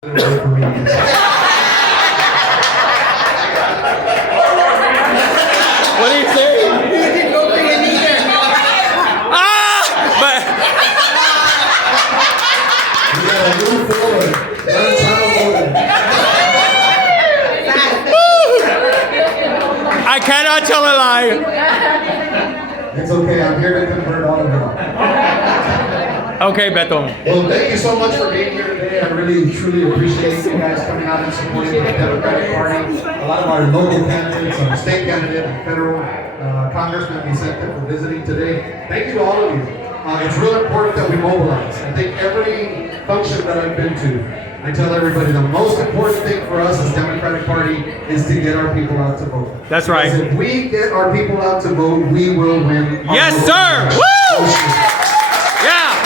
What do you say? You didn't go for your knee there. But We gotta move forward. One channel voting. I cannot tell a lie. It's okay. I'm here to convert all of y'all. Okay, Beto. Well, thank you so much for being here today. I really, truly appreciate you guys coming out and supporting the Democratic Party. A lot of our local candidates, our state candidate, and federal congressman we sent there for visiting today. Thank you to all of you. It's real important that we mobilize. I think every function that I've been to, I tell everybody the most important thing for us as Democratic Party is to get our people out to vote. That's right. Because if we get our people out to vote, we will win. Yes, sir. Woo! Yeah.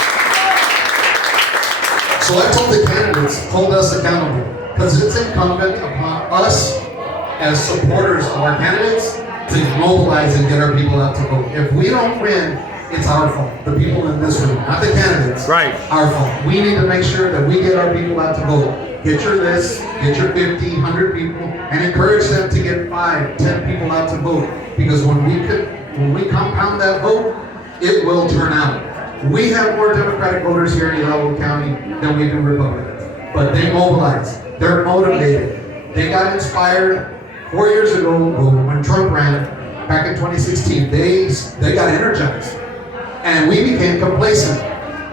So I told the candidates, hold us accountable, because it's incumbent upon us as supporters of our candidates to mobilize and get our people out to vote. If we don't win, it's our fault. The people in this room, not the candidates. Right. Our fault. We need to make sure that we get our people out to vote. Get your list, get your 50, 100 people, and encourage them to get 5, 10 people out to vote. Because when we compound that vote, it will turn out. We have more Democratic voters here in Hidalgo County than we do Republicans. But they mobilize. They're motivated. They got inspired 4 years ago when Trump ran back in 2016. They got energized. And we became complacent.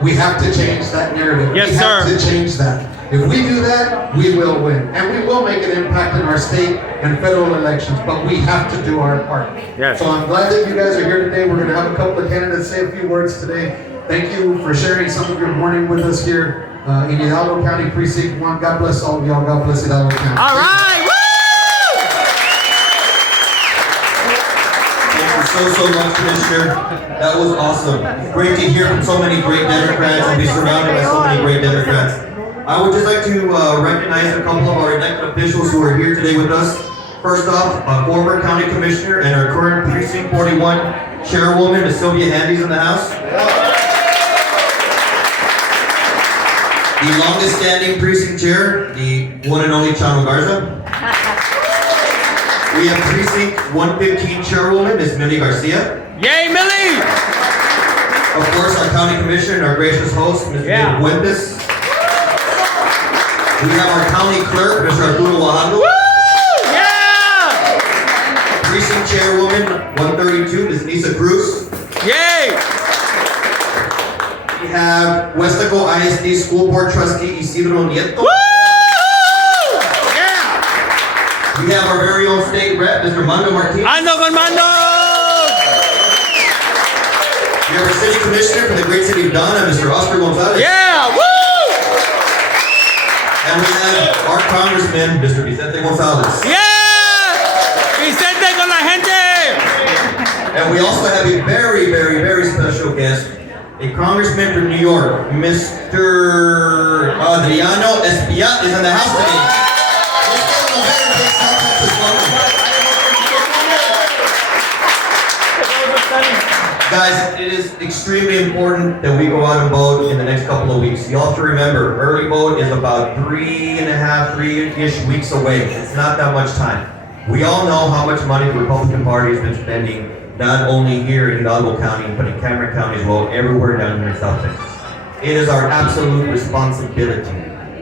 We have to change that narrative. Yes, we have sir. to change that. If we do that, we will win. And we will make an impact in our state and federal elections, but we have to do our part. Yes. So I'm glad that you guys are here today. We're going to have a couple of candidates say a few words today. Thank you for sharing some of your morning with us here in Hidalgo County Precinct 1. God bless all of y'all. God bless Hidalgo County. All right. Woo! Thank you so much, Commissioner. That was awesome. It's great to hear from so many great Democrats and be surrounded by so many great Democrats. I would just like to recognize a couple of our elected officials who are here today with us. First off, a former county commissioner and our current Precinct 41 chairwoman, Ms. Sylvia Handy's in the house. The longest standing precinct chair, the one and only Chano Garza. We have Precinct 115 chairwoman, Ms. Millie Garcia. Yay, Millie! Of course, our county commissioner and our gracious host, Mr. Yeah. Fuentes. We have our county clerk, Mr. Arturo Wajando. Woo! Yeah! Precinct chairwoman 132, Ms. Nisa Cruz. Yay! We have Westaco ISD School Board Trustee Isidro Nieto. Woo! Yeah! We have our very own state rep, Mr. Mando Martinez. Ando con Mando! We have our city commissioner from the great city of Donna, Mr. Oscar Gonzalez. Yeah! Woo! And we have our congressman, Mr. Vicente Gonzalez. Yeah! Vicente con la gente! And we also have a very, very, very special guest, a congressman from New York, Mr. Adriano Espiat is in the house today. Let's give him a very big South Texas welcome. Guys, it is extremely important that we go out and vote in the next couple of weeks. You all have to remember, early vote is about 3.5-ish weeks away. It's not that much time. We all know how much money the Republican Party has been spending, not only here in Hidalgo County, but in Cameron County as well, everywhere down here in South Texas. It is our absolute responsibility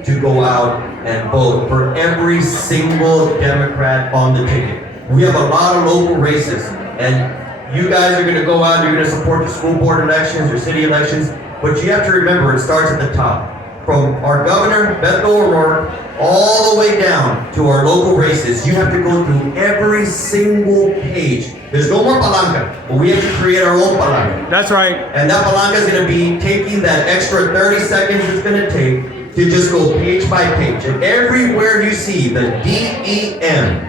to go out and vote for every single Democrat on the ticket. We have a lot of local races, and you guys are going to go out, you're going to support the school board elections, your city elections, but you have to remember it starts at the top. From our governor, Beto O'Rourke, all the way down to our local races, you have to go through every single page. There's no more palanca, but we have to create our own palanca. That's right. And that palanca is going to be taking that extra 30 seconds it's going to take to just go page by page. And everywhere you see the DEM,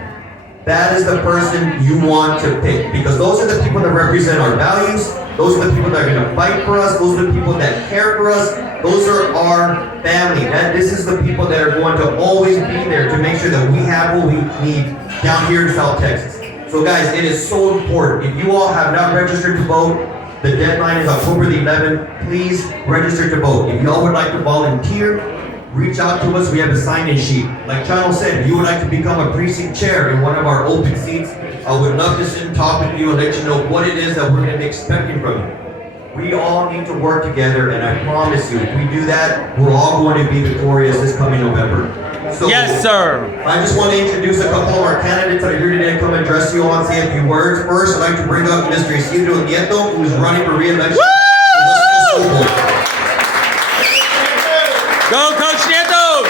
that is the person you want to pick. Because those are the people that represent our values. Those are the people that are going to fight for us. Those are the people that care for us. Those are our family. And this is the people that are going to always be there to make sure that we have what we need down here in South Texas. So guys, it is so important. If you all have not registered to vote, the deadline is October the 11th. Please register to vote. If you all would like to volunteer, reach out to us. We have a sign-in sheet. Like Chano said, if you would like to become a precinct chair in one of our open seats, I would love to sit and talk with you and let you know what it is that we're going to be expecting from you. We all need to work together, and I promise you, if we do that, we're all going to be victorious this coming November. So, Yes, sir. I just want to introduce a couple of our candidates that are here today to come address you all and say a few words. First, I'd like to bring up Mr. Isidro Nieto, who is running for re-election. Go, Coach Nieto.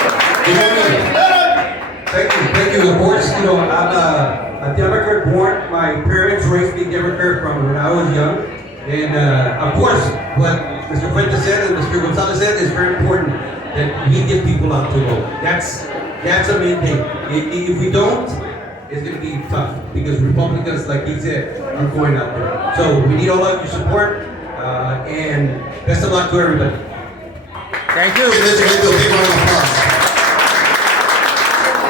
Thank you. Of course, you know, I'm a Democrat born. My parents raised me Democrat from when I was young. And of course, what Mr. Fuentes said and Mr. Gonzalez said is very important, that we get people out to vote. That's the main thing. If we don't, it's going to be tough because Republicans, like he said, are going out there. So we need all of your support and best of luck to everybody. Thank you. Mr. Nieto, big round of applause.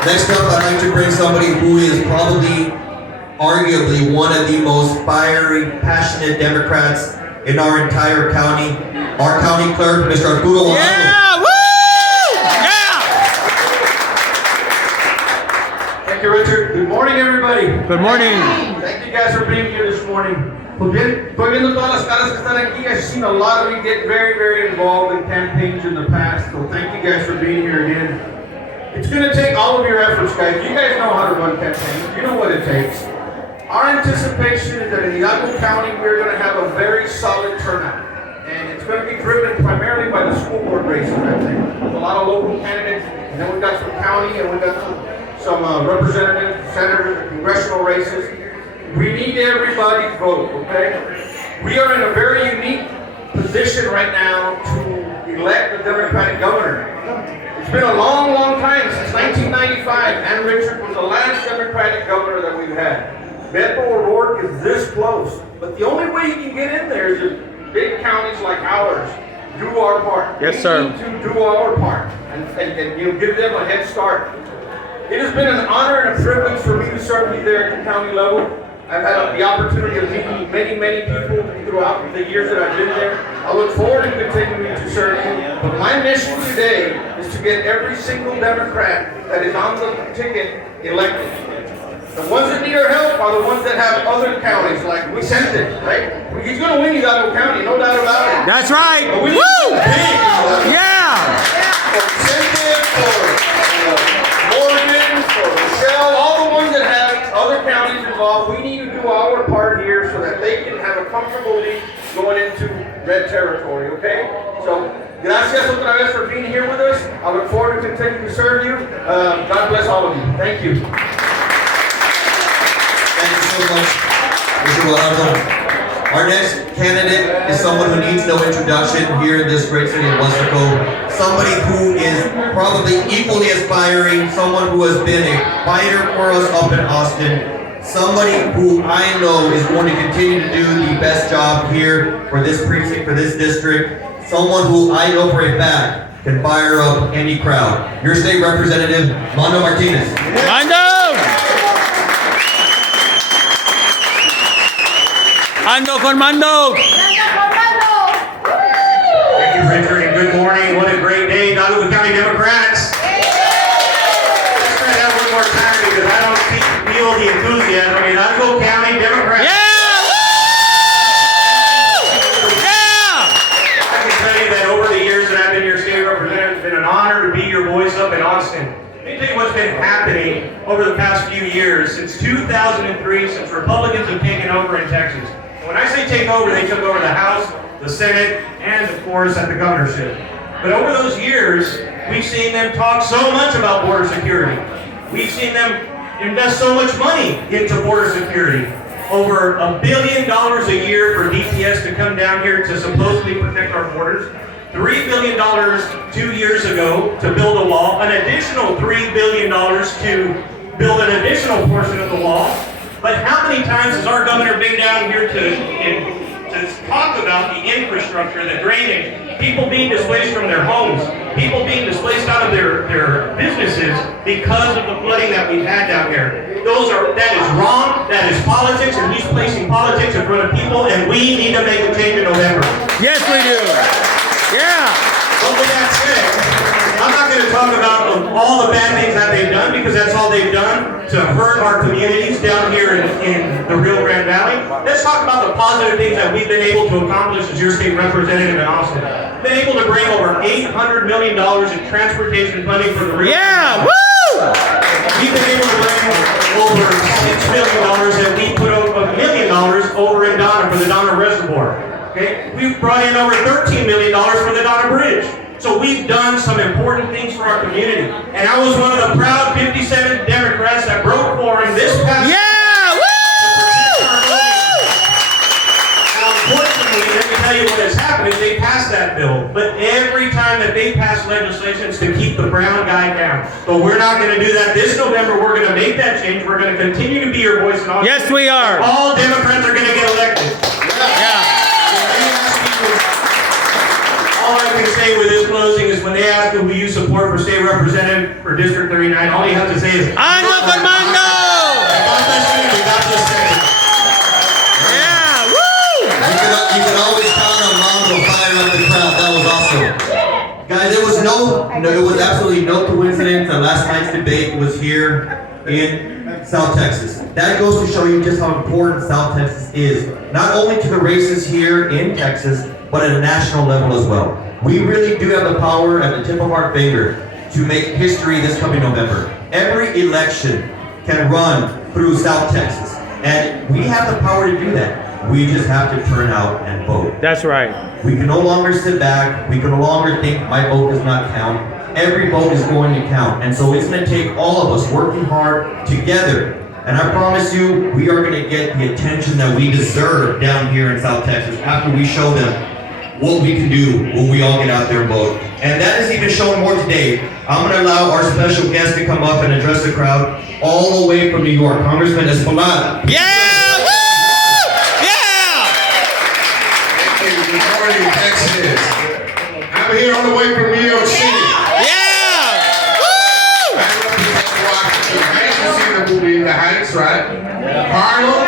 Next up, I'd like to bring somebody who is probably, arguably, one of the most fiery, passionate Democrats in our entire county. Our county clerk, Mr. Arturo Alonso. Yeah, woo! Yeah! Thank you, Richard. Good morning, everybody. Good morning. Thank you guys for being here this morning. Pues bien, estoy viendo todas las caras que están aquí. I've seen a lot of you get very, very involved in campaigns in the past. So thank you guys for being here again. It's going to take all of your efforts, guys. You guys know how to run campaigns. You know what it takes. Our anticipation is that in Hidalgo County, we're going to have a very solid turnout. And it's going to be driven primarily by the school board races, I think. There's a lot of local candidates, and then we've got some county, and we've got some representatives, senators, congressional races. We need everybody's vote, okay? We are in a very unique position right now to elect a Democratic governor. It's been a long, long time, since 1995, and Richard was the last Democratic governor that we've had. Beto O'Rourke is this close, but the only way he can get in there is if big counties like ours do our part. Yes, sir. We need to do our part and you know, give them a head start. It has been an honor and a privilege for me to serve you there at the county level. I've had the opportunity of meeting many, many people throughout the years that I've been there. I look forward to continuing to serve you. But my mission today is to get every single Democrat that is on the ticket elected. The ones that need our help are the ones that have other counties, like Vicente, right? He's going to win Hidalgo County, no doubt about it. That's right. But we need Woo! big. Yeah! For Vicente, for Morgan, for Michelle, all the ones that have other counties involved, we need to do our part here so that they can have a comfortable lead going into red territory, okay? So, gracias otra vez for being here with us. I look forward to continuing to serve you. God bless all of you. Thank you. Thank you so much, Mr. Guajardo. Our next candidate is someone who needs no introduction here in this great city of Weslaco. Somebody who is probably equally as fiery, someone who has been a fighter for us up in Austin, somebody who I know is going to continue to do the best job here for this precinct, for this district, someone who I know for a fact can fire up any crowd. Your state representative, Mando Martinez. Mando! Ando con Mando! Thank you, Richard, and good morning. What a great day, Hidalgo County Democrats. Let's try that one more time because I don't feel the enthusiasm. Hidalgo County Democrats. Yeah! Woo! Yeah! I can tell you that over the years that I've been your state representative, it's been an honor to be your voice up in Austin. Let me tell you what's been happening over the past few years, since 2003, since Republicans have taken over in Texas. When I say take over, they took over the House, the Senate, and of course at the governorship. But over those years, we've seen them talk so much about border security. We've seen them invest so much money into border security. Over $1 billion a year for DPS to come down here to supposedly protect our borders. $3 billion 2 years ago to build a wall. An additional $3 billion to build an additional portion of the wall. But how many times has our governor been down here to talk about the infrastructure, the drainage, people being displaced from their homes, people being displaced out of their businesses because of the flooding that we've had down here? That is wrong, that is politics, and he's placing politics in front of people, and we need to make a change in November. Yes, we do. Yeah! But with that said, I'm not going to talk about all the bad things that they've done, because that's all they've done to hurt our communities down here in the Rio Grande Valley. Let's talk about the positive things that we've been able to accomplish as your state representative in Austin. Been able to bring over $800 million in transportation funding for the Rio Yeah, Grande Valley. woo! We've been able to bring over $6 million that we put over $1 million over in Donna for the Donna Reservoir. Okay, we've brought in over $13 million for the Donna Bridge. So we've done some important things for our community. And I was one of the proud 57 Democrats that broke quorum this past Yeah, woo! Now, unfortunately, let me tell you what has happened is they passed that bill. But every time that they pass legislation, it's to keep the brown guy down. But we're not going to do that this November. We're going to make that change. We're going to continue to be your voice in Austin. Yes, we are. All Democrats are going to get elected. Yeah. All I can say with this closing is when they ask who you support for state representative for District 39, all you have to say is, ¡Ando con mando! Yeah, woo! You can always count on Mom to fire up the crowd. That was awesome. Guys, it was absolutely no coincidence that last night's debate was here in South Texas. That goes to show you just how important South Texas is, not only to the races here in Texas, but at a national level as well. We really do have the power at the tip of our finger to make history this coming November. Every election can run through South Texas, and we have the power to do that. We just have to turn out and vote. That's right. We can no longer sit back. We can no longer think my vote does not count. Every vote is going to count, and so it's going to take all of us working hard together. And I promise you, we are going to get the attention that we deserve down here in South Texas after we show them what we can do when we all get out there and vote. And that is even shown more today. I'm going to allow our special guest to come up and address the crowd all the way from New York, Congressman Esplanade. Yeah, woo! Yeah! Good morning, Texas. I'm here on the way from New York City. Yeah! Woo! I represent Washington Heights. You see the movie The Heights, right? Harlem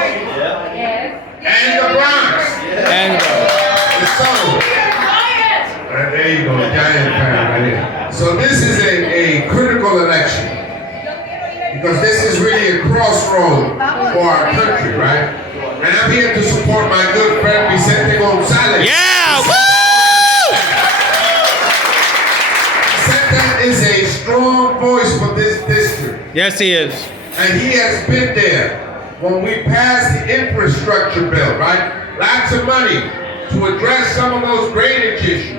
and the Bronx. And There you go, giant fan right here. So this is a critical election because this is really a crossroad for our country, right? And I'm here to support my good friend Vicente Gonzalez. yeah, woo! Vicente is a strong voice for this district, Yes, he is. and he has been there when we passed the infrastructure bill, right? Lots of money to address some of those drainage issues.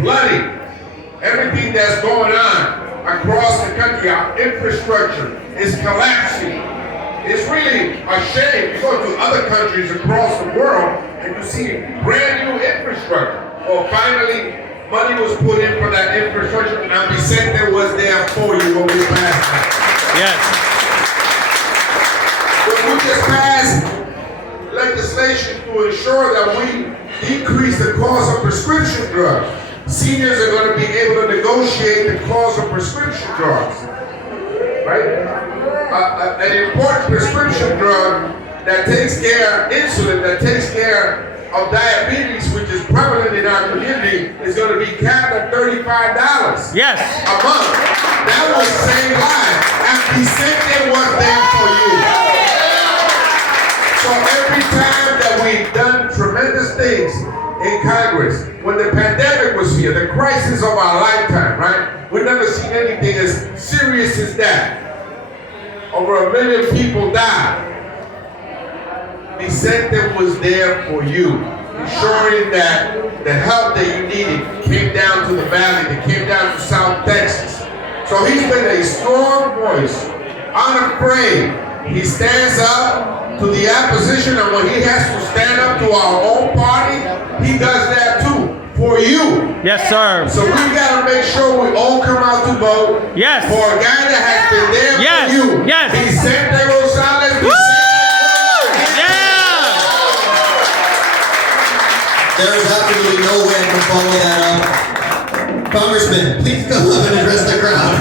Flooding, everything that's going on across the country, our infrastructure is collapsing. It's really a shame. You go to other countries across the world and you see brand new infrastructure. Well, finally, money was put in for that infrastructure, and Vicente was there for you when we passed that. Yes. But we just passed legislation to ensure that we decrease the cost of prescription drugs. Seniors are going to be able to negotiate the cost of prescription drugs, right? An important prescription drug that takes care of insulin, that takes care of diabetes, which is prevalent in our community, is going to be capped at $35 Yes. a month. That will save lives, and Vicente was there for you. So every time that we've done tremendous things in Congress, when the pandemic was here, the crisis of our lifetime, right? We've never seen anything as serious as that. Over 1 million people died. Vicente was there for you, ensuring that the help that you needed came down to the valley, that came down to South Texas. So he's been a strong voice, unafraid. He stands up to the opposition, and when he has to stand up to our own party, he does that too, for you. Yes, sir. So we gotta make sure we all come out to vote. Yes. For a guy that has been there Yes. for you. Yes. Vicente Gonzalez. Woo! Vicente Yeah! There is absolutely no way I can follow that up. Congressman, please come up and address the crowd.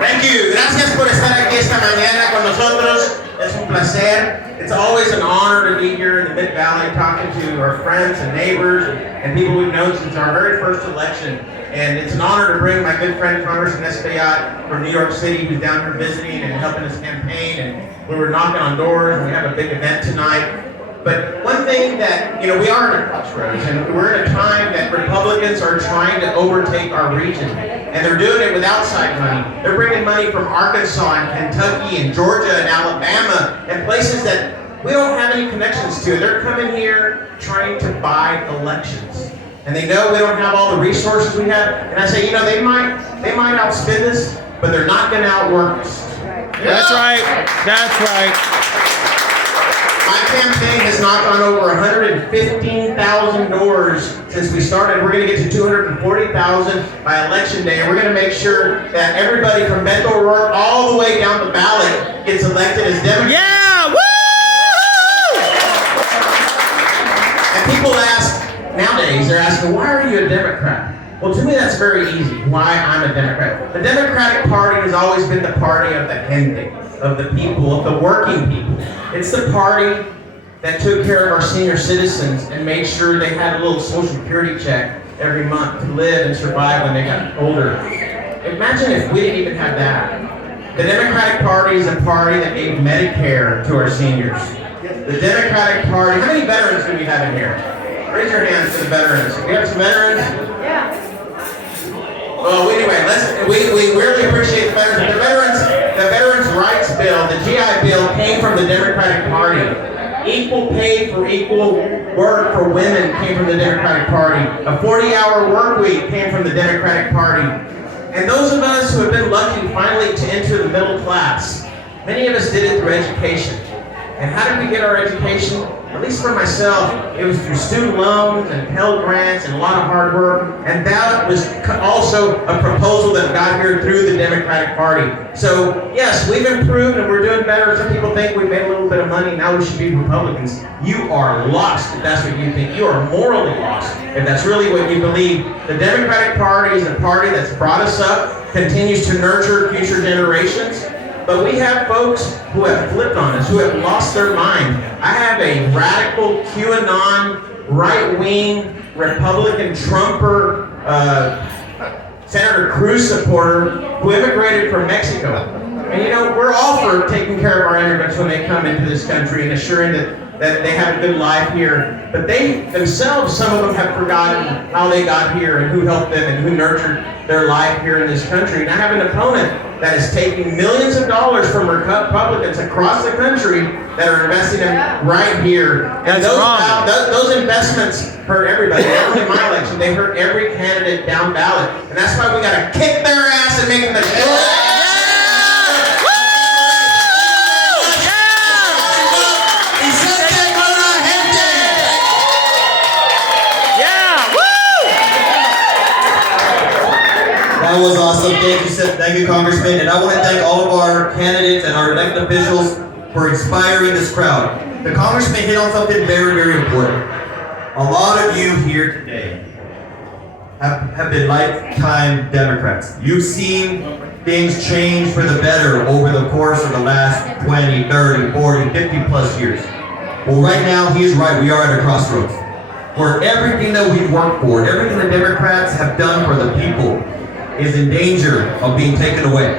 Thank you. Gracias por estar aquí esta mañana con nosotros. Es un placer. It's always an honor to be here in the Mid-Valley talking to our friends and neighbors and people we've known since our very first election. And it's an honor to bring my good friend Congressman Espaillat from New York City, who's down here visiting and helping us campaign. And we were knocking on doors, and we have a big event tonight. But one thing that, we are at a crossroads, and we're in a time that Republicans are trying to overtake our region. And they're doing it with outside money. They're bringing money from Arkansas and Kentucky and Georgia and Alabama and places that we don't have any connections to. They're coming here trying to buy elections. And they know we don't have all the resources we have. And I say, they might outspend us, but they're not going to outwork us. That's right. That's right. My campaign has knocked on over 115,000 doors since we started. We're going to get to 240,000 by election day, and we're going to make sure that everybody from Beto O'Rourke all the way down the ballot gets elected as Democrats. Yeah! Woo! And people ask, nowadays, they're asking, why are you a Democrat? Well, to me, that's very easy, why I'm a Democrat. The Democratic Party has always been the party of the gente, of the people, of the working people. It's the party that took care of our senior citizens and made sure they had a little Social Security check every month to live and survive when they got older. Imagine if we didn't even have that. The Democratic Party is a party that gave Medicare to our seniors. The Democratic Party, how many veterans do we have in here? Raise your hands to the veterans. We have some veterans? Yeah. Well, anyway, we really appreciate the veterans. The Veterans Rights Bill, the GI Bill, came from the Democratic Party. Equal pay for equal work for women came from the Democratic Party. A 40-hour work week came from the Democratic Party. And those of us who have been lucky finally to enter the middle class, many of us did it through education. And how did we get our education? At least for myself, it was through student loans and Pell Grants and a lot of hard work. And that was also a proposal that got here through the Democratic Party. So yes, we've improved and we're doing better. Some people think we've made a little bit of money, now we should be Republicans. You are lost if that's what you think. You are morally lost if that's really what you believe. The Democratic Party is a party that's brought us up, continues to nurture future generations. But we have folks who have flipped on us, who have lost their mind. I have a radical QAnon, right-wing, Republican Trumper, Senator Cruz supporter who immigrated from Mexico. And we're all for taking care of our immigrants when they come into this country and assuring that they have a good life here. But they themselves, some of them have forgotten how they got here and who helped them and who nurtured their life here in this country. And I have an opponent that is taking millions of dollars from Republicans across the country that are investing them right here. And those investments hurt everybody. Not only my election, they hurt every candidate down ballot. And that's why we got to kick their ass and make them the That was awesome. Thank you, Congressman. And I want to thank all of our candidates and our elected officials for inspiring this crowd. The Congressman hit on something very, very important. A lot of you here today have been lifetime Democrats. You've seen things change for the better over the course of the last 20, 30, 40, 50 plus years. Well, right now, he is right. We are at a crossroads where everything that we've worked for, everything the Democrats have done for the people, is in danger of being taken away.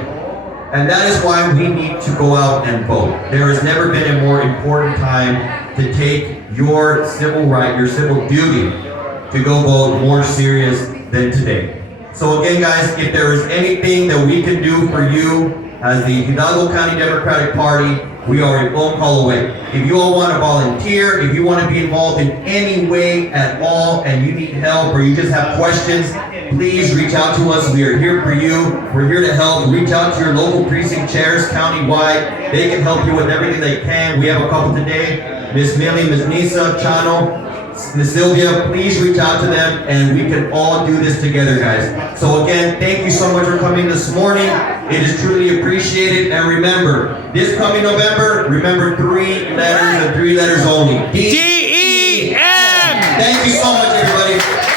And that is why we need to go out and vote. There has never been a more important time to take your civil right, your civil duty to go vote more serious than today. So again, guys, if there is anything that we can do for you as the Hidalgo County Democratic Party, we are a phone call away. If you all want to volunteer, if you want to be involved in any way at all, and you need help or you just have questions, please reach out to us. We are here for you. We're here to help. Reach out to your local precinct chairs countywide. They can help you with everything they can. We have a couple today. Miss Millie, Miss Nisa, Chano, Miss Sylvia, please reach out to them and we can all do this together, guys. So again, thank you so much for coming this morning. It is truly appreciated. And remember, this coming November, remember 3 letters and 3 letters only. DEM! Thank you so much.